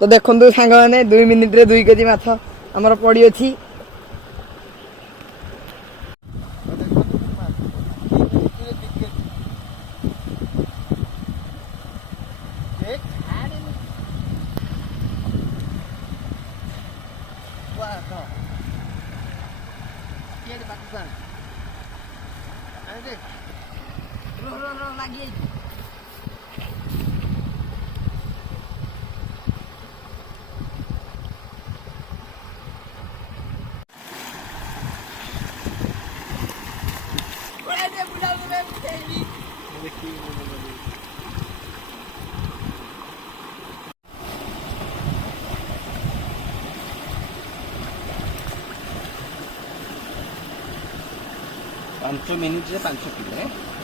तो देखो सांग मैंने 2 मिनिट रे 2 केजी माछ आमर पड़ी अच्छी पांच मिनिट 5 किलो